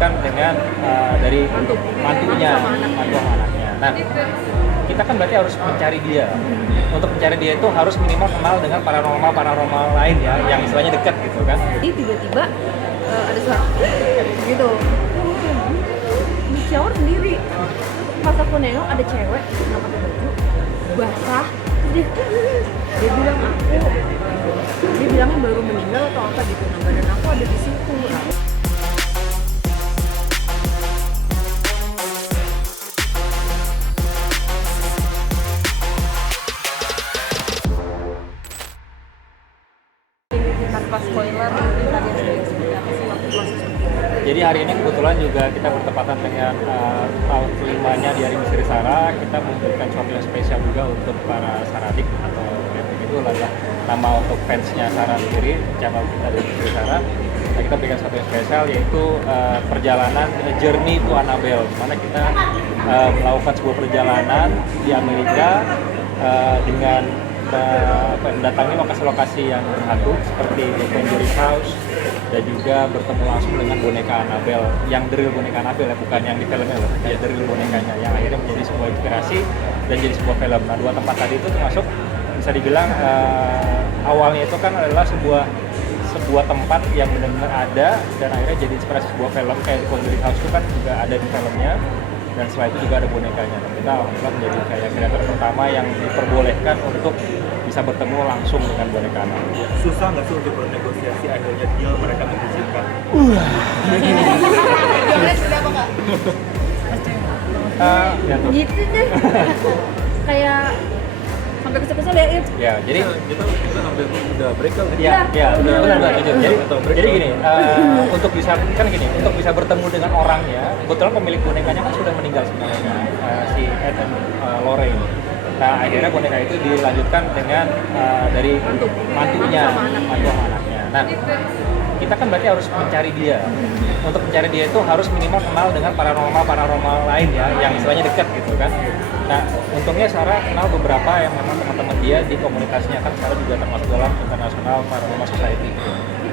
dilanjutkan dengan dari mantunya, mantu sama anaknya. Nah, kita kan berarti harus mencari dia. Untuk mencari dia itu harus minimal kenal dengan paranormal lain ya, yang istilahnya dekat gitu kan. Jadi tiba-tiba ada suara gitu. Di shower sendiri. Pas aku nengok ada cewek nggak pakai baju, basah. Dia bilang dia bilangnya baru meninggal atau apa gitu. Nah, badan aku ada di situ. Tanpa spoiler, mungkin kalian sudah seperti apa sih waktu proses syuting? Jadi hari ini kebetulan juga kita bertepatan dengan tahun kelimanya di Hari Misteri Sarah. Kita memberikan sesuatu yang spesial juga untuk para Saradik atau itu adalah nama untuk fansnya Sarah sendiri, channel kita dari Misteri Sarah. Nah, kita berikan sesuatu yang spesial yaitu perjalanan Journey to Annabelle, di mana kita melakukan sebuah perjalanan di Amerika dengan mendatangi lokasi-lokasi yang berhantu seperti The Conjuring House dan juga bertemu langsung dengan boneka Annabelle, yang real boneka Annabelle ya, bukan yang di filmnya loh, ya real bonekanya yang akhirnya menjadi sebuah inspirasi dan jadi sebuah film. Nah, dua tempat tadi itu termasuk bisa dibilang awalnya itu kan adalah sebuah tempat yang benar-benar ada dan akhirnya jadi inspirasi sebuah film kayak The Conjuring House itu kan juga ada di filmnya. Dan setelah itu juga ada bonekanya. Dan kita alhamdulillah menjadi kayak kreator pertama yang diperbolehkan untuk bisa bertemu langsung dengan boneka anak. Susah nggak sih untuk bernegosiasi akhirnya deal mereka mengizinkan? Gitu deh. Kayak sampai kesel-kesel ya, It. Ya, jadi kita hampir udah break kan? ya benar jujur. Jadi gini, untuk bisa bertemu dengan orangnya, kebetulan pemilik bonekanya kan sudah meninggal sebenarnya, si Ed and Lorraine. Nah, akhirnya boneka itu dilanjutkan dengan dari mantunya, mantu sama anaknya. Nah, kita kan berarti harus mencari dia. Untuk mencari dia itu harus minimal kenal dengan paranormal lain ya, yang istilahnya dekat gitu kan. Nah, untungnya Sarah kenal beberapa yang memang teman-teman dia di komunitasnya, kan Sarah juga termasuk dalam International Paranormal Society.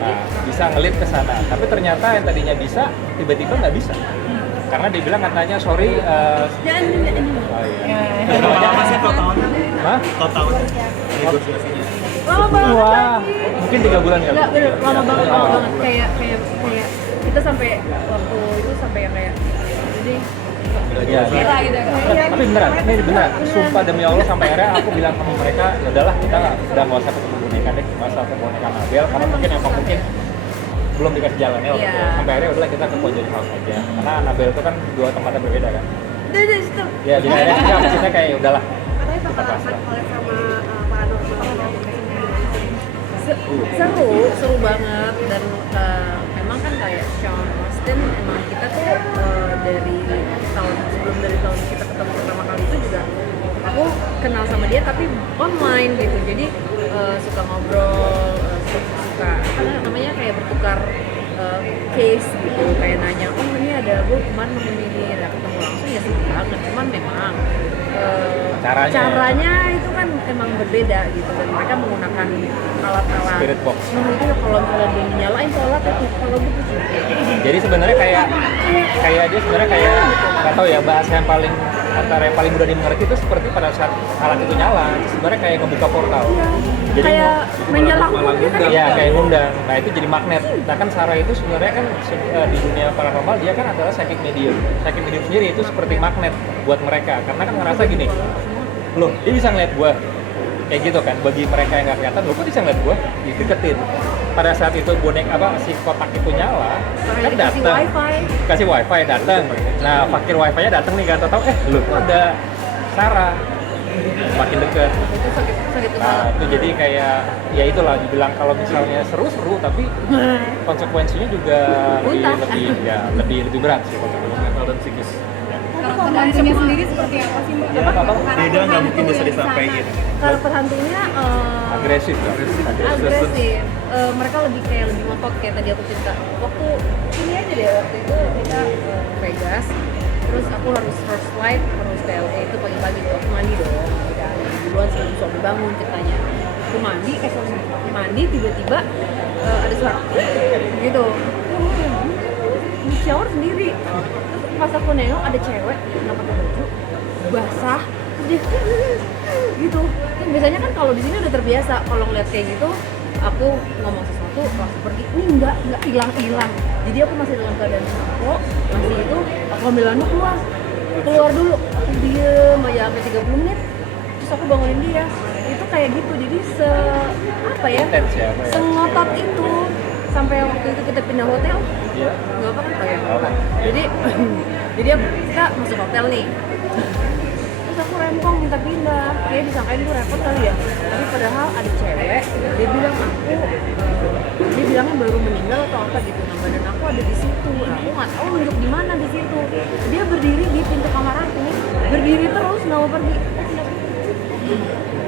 Nah, bisa ngelit ke sana. Tapi ternyata yang tadinya bisa, tiba-tiba nggak bisa. Karena dia bilang katanya, sorry. Oh iya. Berapa sih totalnya? Hah? Totalnya negosiasinya? Lama banget. Wah, mungkin 3 bulan ya? Enggak, bener, lama banget. Kayak kita sampai waktu itu sampai yang kayak jadi Ya, kira gitu. tapi beneran, ini beneran. Sumpah demi Allah sampai akhirnya aku bilang sama mereka, ya udahlah kita udah nggak usah ketemu boneka deh, nggak usah ketemu boneka Annabelle, karena mungkin belum dikasih jalannya waktu itu. Sampai akhirnya udahlah kita ke Conjuring House aja, karena Annabelle itu kan 2 tempat yang berbeda kan. Udah situ. Ya, jadi akhirnya maksudnya kayak ya udahlah. Katanya bakal collab sama paranormal. Seru banget dan memang kan kayak Sean Austin emang kita tuh dari tahun kita ketemu pertama kali itu juga aku kenal sama dia tapi online gitu, jadi suka ngobrol, suka apa namanya kayak bertukar case gitu, kayak nanya ini ada gue kemarin ini, nah ketemu langsung ya seru banget, cuman memang caranya itu kan emang berbeda gitu, dan mereka menggunakan alat-alat Spirit box. itu kalau misalnya dia nyalain sholat itu kalau gitu sih. Jadi sebenarnya kayak dia sebenarnya kayak nggak tahu ya, bahasa yang paling mudah dimengerti itu seperti pada saat alat itu nyala, itu sebenarnya kayak ngebuka portal. Jadi Kayak menyalakan kan. ya kayak ngundang. Nah, itu jadi magnet. Nah, kan Sarah itu sebenarnya kan di dunia paranormal dia kan adalah psychic medium. Psychic medium sendiri itu seperti magnet buat mereka, karena kan ngerasa gini, loh dia bisa ngeliat gua kayak gitu kan. Bagi mereka yang nggak kelihatan, loh kok bisa ngeliat gua, dideketin. Pada saat itu si kotak itu nyala, kan datang kasih wifi datang. Nah, fakir wifi-nya datang nih, kan tahu loh kok ada Sarah, makin deket. Itu sakit Nah, itu jadi kayak ya itulah dibilang kalau misalnya seru tapi konsekuensinya juga lebih berat sih konsekuensinya, mental dan psikis. Karakter hantunya sendiri seperti apa sih, Mbak? Beda nggak mungkin bisa disampaikan. karakter hantunya Agresif. agresif. Mereka lebih ngotot kayak tadi aku cerita. Waktu ini aja deh, waktu itu kita Vegas, terus aku harus first flight, harus ke LA itu pagi-pagi tuh, aku mandi dong, udah duluan sebelum suami bangun ceritanya. Aku mandi tiba-tiba ada suara gitu. di shower sendiri. Terus pas aku nengok ada cewek nggak pakai baju, basah, terus dia gitu. Terus biasanya kan kalau di sini udah terbiasa kalau ngeliat kayak gitu, aku ngomong sesuatu langsung pergi. Ini enggak hilang. Jadi aku masih dalam keadaan sampo, masih itu aku ambil handuk keluar dulu. Aku diem aja sampai 30 menit. Terus aku bangunin dia. Itu kayak gitu. Jadi Intens ya, apa ya? sengotot itu. Sampai waktu itu kita pindah hotel. Iya. Nggak apa kan kayak. Apa? Jadi kita masuk hotel nih. Terus aku rempong minta pindah. Kayak disangkain gue repot kali ya. Tapi padahal ada cewek, dia bilang dia bilangnya baru meninggal atau apa gitu. Nah, badan aku ada di situ. Aku nggak tahu nunjuk di mana di situ. Dia berdiri di pintu kamar aku, berdiri terus nggak mau pergi.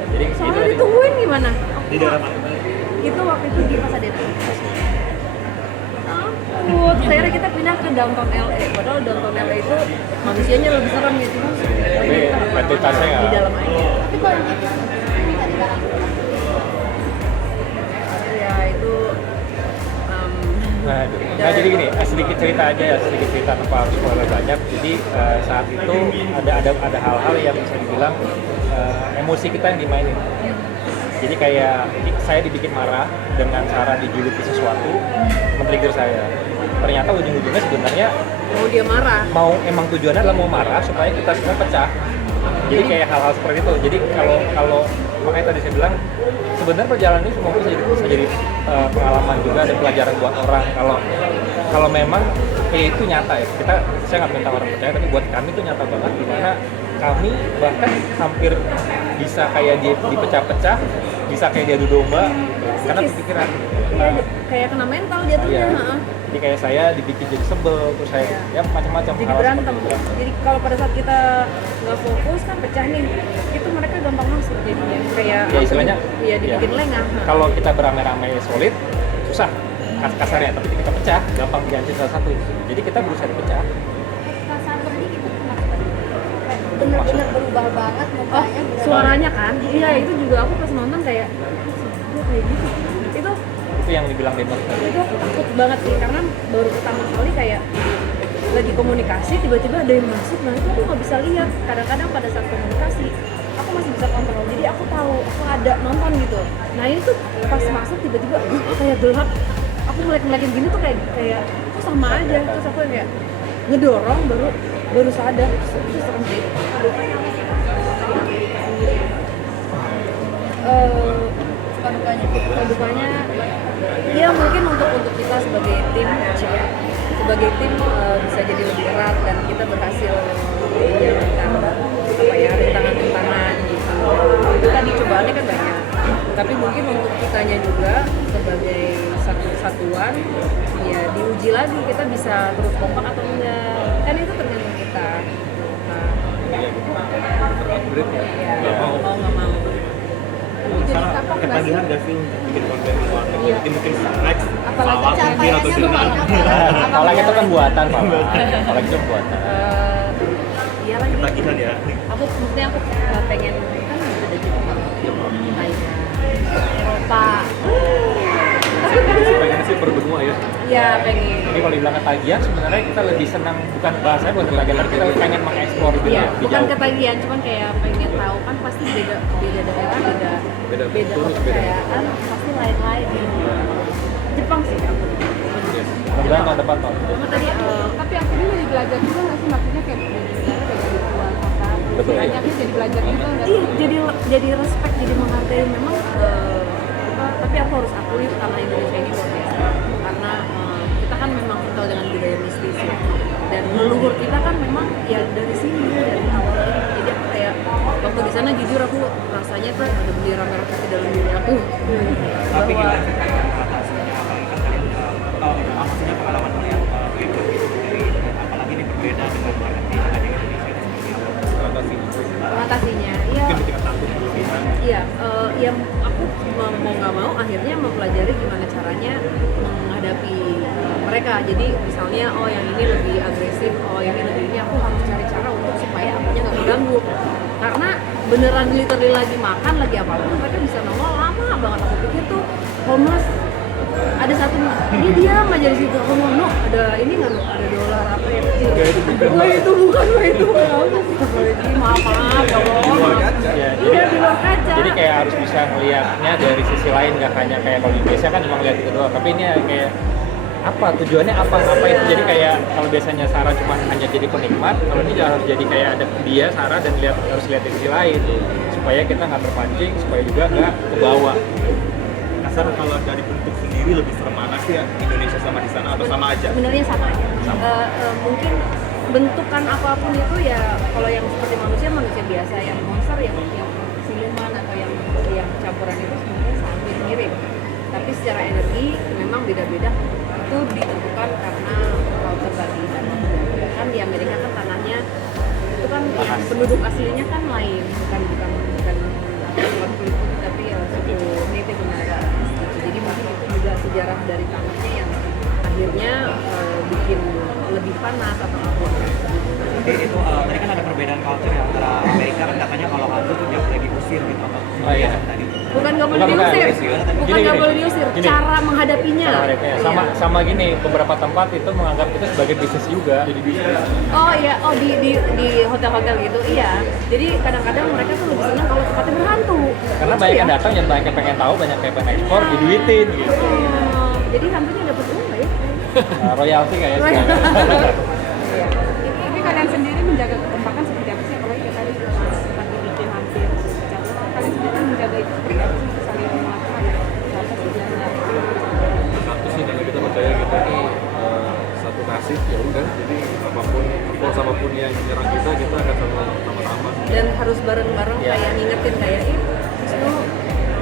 Jadi Soalnya ditungguin gimana? Di dalam mana? Itu waktu itu di Pasadena. Akhirnya kita pindah ke downtown LA. Padahal downtown LA itu manusianya lebih serem gitu. fasilitasnya nggak? Di dalam aja. Tapi kalau yang gitu bisa di dalam. Ya itu Nah, jadi gini, sedikit cerita aja ya, sedikit cerita tanpa harus spoiler banyak. Jadi saat itu ada hal-hal yang bisa dibilang emosi kita yang dimainin. Jadi kayak saya dibikin marah dengan cara dijuluki sesuatu, men-trigger saya. Ternyata ujung-ujungnya sebenarnya mau dia marah. emang tujuannya adalah mau marah supaya kita semua pecah. Jadi kayak hal-hal seperti itu. Jadi kalau makanya tadi saya bilang sebenarnya perjalanan ini semua bisa jadi pengalaman juga dan pelajaran buat orang. Kalau memang itu nyata ya. Saya nggak minta orang percaya, tapi buat kami itu nyata banget dimana kami bahkan hampir bisa kayak dia dipecah-pecah, bisa kayak diadu domba karena pikiran. Kayak kena mental jatuhnya. Iya. Jadi kayak saya dibikin jadi sebel, terus saya ya macam-macam Jadi hal berantem. seperti berantem. Jadi kalau pada saat kita nggak fokus kan pecah nih. Itu mereka gampang masuk jadinya. Kayak Ya istilahnya ya dibikin ya. lengah. Kalau kita beramai-ramai solid, susah kasarnya, tapi kita pecah, gampang dihancur salah satu. Jadi kita berusaha dipecah. Perasaan pergi gitu bener-bener berubah banget mukanya. Suaranya kan? Iya, itu juga aku pas nonton kayak dia kayak gitu. Itu yang dibilang demon tadi. Itu aku takut banget sih karena baru pertama kali kayak lagi komunikasi tiba-tiba ada yang masuk, nah itu aku nggak bisa lihat. Kadang-kadang pada saat komunikasi aku masih bisa kontrol, jadi aku tahu aku ada nonton gitu. Nah ini tuh pas masuk tiba-tiba kayak gelap, aku ngeliat-ngeliatin gini tuh kayak kok sama aja. Terus aku kayak ngedorong baru sadar. Itu serem sih. Dukanya ya mungkin untuk kita sebagai tim bisa jadi lebih erat dan kita berhasil menjalankan rintangan-rintangan gitu. Itu tadi cobaannya kan banyak, tapi mungkin untuk kitanya juga sebagai satu kesatuan ya diuji lagi kita bisa terus kompak atau enggak, kan itu tergantung kita. Ya mau nggak mau. Ketagihan gak sih untuk bikin konten di luar negeri? Mungkin next Apalagi Salah mungkin atau capaiannya Dengan. Apalagi itu kan buatan, Pak. Apalagi itu buatan. Iya lagi. Ketagihan ya. Aku pengen kan ada Jepang, Thailand, Eropa. Pengen sih berbenua ya. Iya pengen. Jadi kalau dibilang ketagihan sebenarnya kita lebih senang, bukan bahasanya bukan ketagihan, tapi kita pengen mengeksplor gitu Iya, ya, lebih bukan jauh. ketagihan, cuman kayak pengen tahu kan pasti beda daerah, Beda beda kultur, beda. kepercayaan, pasti lain-lain. Jepang sih aku. Mudah-mudahan tahun depan tahun. Cuma tadi Tapi aku dulu jadi belajar juga nggak sih, maksudnya kayak beda negara kayak jadi luar kota, Betul. banyaknya jadi belajar juga nggak sih? jadi respect, jadi menghargai memang tapi aku harus akui karena Indonesia ini luar biasa karena kita kan memang kental dengan budaya mistis ya. Dan leluhur kita kan memang ya dari sini dari awal ini. Jadi aku kayak waktu di sana jujur aku rasanya tuh ada bendera merah putih dalam diri aku. Tapi Bahwa gimana sih cara mengatasinya? Maksudnya pengalaman melihat itu sendiri, apalagi ini berbeda dengan luar negeri dengan Indonesia dan sebagainya. mengatasinya ya Mungkin tingkat satu dulu bisa. iya yang aku mau nggak mau akhirnya mempelajari gimana caranya menghadapi mereka. Jadi misalnya yang ini lebih agresif, yang ini lebih ini, aku harus cari cara untuk supaya akunya nggak mengganggu karena beneran literally lagi makan lagi apapun mereka bisa nongol lama banget. Aku pikir tuh homeless ada satu dia diam aja di situ. Aku ngomong, "No, ada ini nggak, No? Ada dolar apa ya kecil?" Wah itu bukan, wah itu maaf ya Allah. Ya, Iya di luar kaca. jadi kayak harus bisa ngelihatnya dari sisi lain, nggak hanya kayak kalau di biasa kan cuma ngeliat itu doang, tapi ini kayak apa tujuannya, apa itu. Jadi kayak kalau biasanya Sarah cuma hanya jadi penikmat, kalau ini harus jadi kayak ada dia Sarah dan harus lihat di sisi lain supaya kita nggak terpancing, supaya juga nggak kebawa. Kasar kalau dari bentuk sendiri lebih serem mana sih ya Indonesia sama di sana atau sama aja? Sebenarnya sama aja. Mungkin bentukan apapun itu ya, kalau yang seperti manusia biasa, yang monster, yang siluman atau yang campuran itu sebenarnya hampir mirip. Tapi secara energi memang beda-beda. Itu ditentukan karena culture tadi. Kan di Amerika kan tanahnya itu kan yang penduduk aslinya kan lain, bukan kulit putih, tapi ya suku Native American. Jadi mungkin itu juga sejarah dari tanahnya yang akhirnya bikin lebih panas atau apa. Oke, itu tadi kan ada perbedaan culture ya antara Amerika kan katanya kalau hantu tuh jangan boleh diusir gitu atau Oh iya. tadi. Bukan nggak boleh Bukan. diusir, bukan nggak boleh diusir, Gini. cara menghadapinya. Sama gini, beberapa tempat itu menganggap itu sebagai bisnis juga. Jadi bisnis. Oh iya, oh di hotel-hotel gitu, iya. Jadi kadang-kadang mereka tuh lebih senang kalau tempatnya berhantu. Karena banyak yang datang dan banyak yang pengen tahu, banyak yang pengen ekspor, diduitin gitu. Oh, jadi hantunya dapat uang nggak ya? Royalty kayaknya sih. Tapi kalian sendiri menjaga kekompakan seperti apa sih? Apalagi kayak tadi sempat dibikin hampir jatuh. Kalian sendiri menjaga itu seperti apa sih? Saling menguatkan apa sih jalan? Satu sih karena kita percaya kita ini satu kasih, ya udah. Jadi apapun yang menyerang kita akan sama-sama. Dan harus bareng-bareng Iya. kayak ngingetin kayak Wisnu,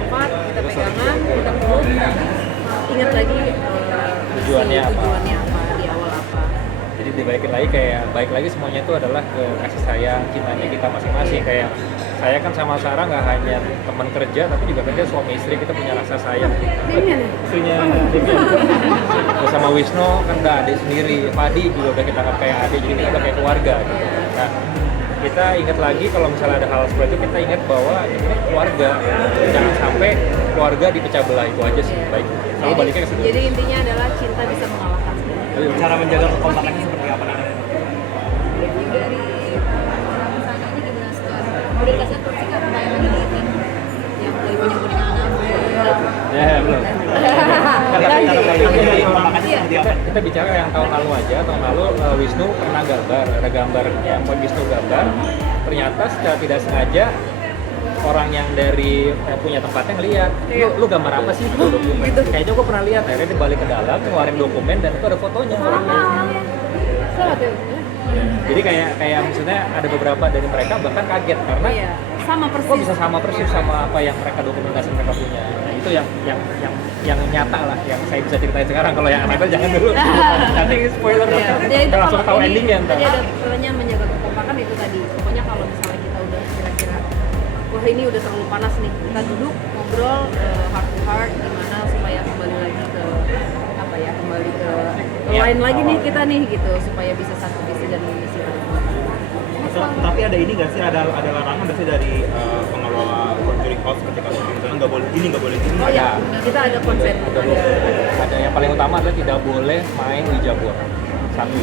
empat kita pegangan, kita peluk, ingat lagi Tujuannya apa? tujuannya apa di awal apa. Jadi dibalikin lagi kayak baik lagi semuanya itu adalah ke kasih sayang, cintanya kita masing-masing. Kayak saya kan sama Sarah nggak hanya teman kerja, tapi juga kan dia suami istri, kita punya rasa sayang. Demian ya? Istrinya Demian. Terus sama Wisnu kan udah adik sendiri, Padi juga udah kita anggap kayak adik, jadi kita udah kayak keluarga gitu. Nah, kita ingat lagi kalau misalnya ada hal seperti itu, kita ingat bahwa ini keluarga, jangan sampai keluarga dipecah belah, itu aja sih. Baik, selalu baliknya ke situ. Jadi intinya adalah cinta bisa mengalahkan semua. Cara menjaga kekompakannya seperti apa nih? Dari misalnya gimana setelah udah dikasih kursi kan bayangan ini yang dari banyak kuning Anabel. Ya, belum. Iya. Kita bicara yang tahun lalu aja. Tahun lalu Wisnu pernah gambar, ada gambarnya Wisnu gambar. Ternyata secara tidak sengaja orang yang dari punya tempatnya ngeliat, lu gambar apa sih itu dokumen? Kayaknya gue pernah lihat, akhirnya dibalik ke dalam, ngeluarin dokumen dan itu ada fotonya orangnya. Selamat ya. Jadi kayak maksudnya ada beberapa dari mereka bahkan kaget karena Iya, sama kok persis. bisa sama persis sama apa yang mereka dokumentasi mereka punya. Nah, itu yang nyata lah, yang saya bisa ceritain sekarang. Kalau yang Anabel jangan dulu, nanti spoiler Iya. kita Jadi itu langsung kalau tahu ini, endingnya ntar. tadi ada pertanyaan menjaga kekompakan itu tadi. Pokoknya kalau misalnya kita udah kira-kira wah ini udah terlalu panas nih, kita duduk ngobrol heart to heart gimana supaya kembali lagi ke apa ya, kembali ke Iya. lain lagi nih kita nih gitu, supaya bisa satu visi dan misi bareng. Tapi ada ini nggak sih, ada larangan nggak sih dari pengelola Conjuring House ketika misalnya nggak boleh ini, nggak boleh ini? Oh ya, kita ada konsen. Ada yang paling utama adalah tidak boleh main wijabor. Satu.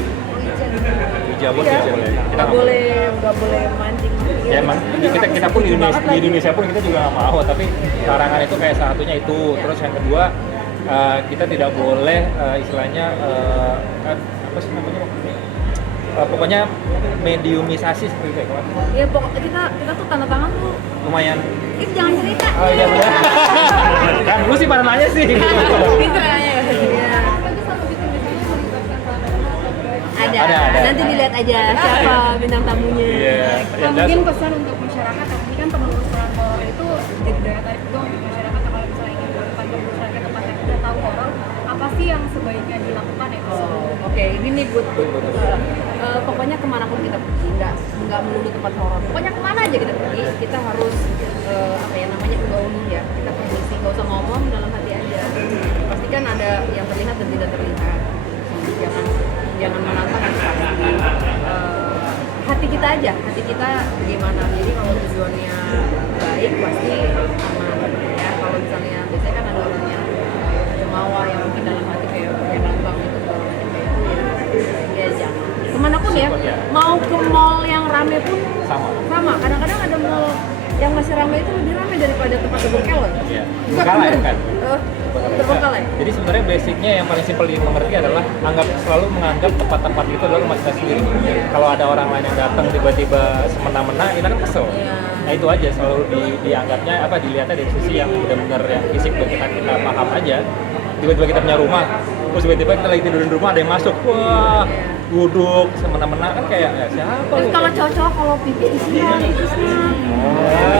Wijabor Iya, tidak boleh. Kita nggak boleh mancing. Ya emang kita pun di Indonesia pun kita juga nggak mau, tapi larangan itu kayak salah satunya itu. Terus yang kedua kita tidak boleh istilahnya apa sih namanya pokoknya mediumisasi seperti itu ya kawan. Iya, kita tuh tanda tangan tuh Lumayan. jangan cerita. Oh iya benar. Kan lu sih pada nanya sih. Pinter ya. Iya. Tapi sama gitu biasanya melibatkan paranormal atau berarti Ada. Ada. Nanti dilihat aja siapa bintang tamunya. Iya. Nah, mungkin pesan untuk masyarakat, ini kan penelusuran horor itu jadi daya tarik juga untuk masyarakat. Kalau misalnya ingin melakukan penelusuran ke tempat yang udah tahu horor, apa sih yang sebaiknya dilakukan ya? Oke, ini nih buat pokoknya kemanapun kita pergi, nggak melulu tempat horor. Pokoknya kemana aja kita pergi, kita harus apa ya namanya unggu ya. Kita permisi, nggak usah ngomong, dalam hati aja. Pastikan ada yang terlihat dan tidak terlihat. Jangan menantang yang pasti. Hati kita aja, hati kita bagaimana. Jadi kalau tujuannya baik pasti aman. Ya kalau misalnya biasanya kan ada orang yang jumawa yang ya, Support, ya. mau ke mall yang rame pun Sama. kadang-kadang ada mall yang masih rame itu lebih rame daripada tempat Terbengkalai. Iya. Terbengkalai kan? Terbengkalai. Jadi sebenarnya basicnya yang paling simpel dimengerti adalah selalu menganggap tempat-tempat itu adalah rumah kita sendiri. Kalau ada orang lain yang datang tiba-tiba semena-mena, kita kan kesel. Iya. Nah itu aja selalu dianggapnya dilihatnya dari sisi yang benar-benar yang fisik buat kita paham aja. Tiba-tiba kita punya rumah, terus tiba-tiba kita lagi tidur di rumah ada yang masuk, wah duduk semena-mena kan kayak ya, siapa Terus lu? kalau cowok-cowok kalau pipis di sini, pipis Oh,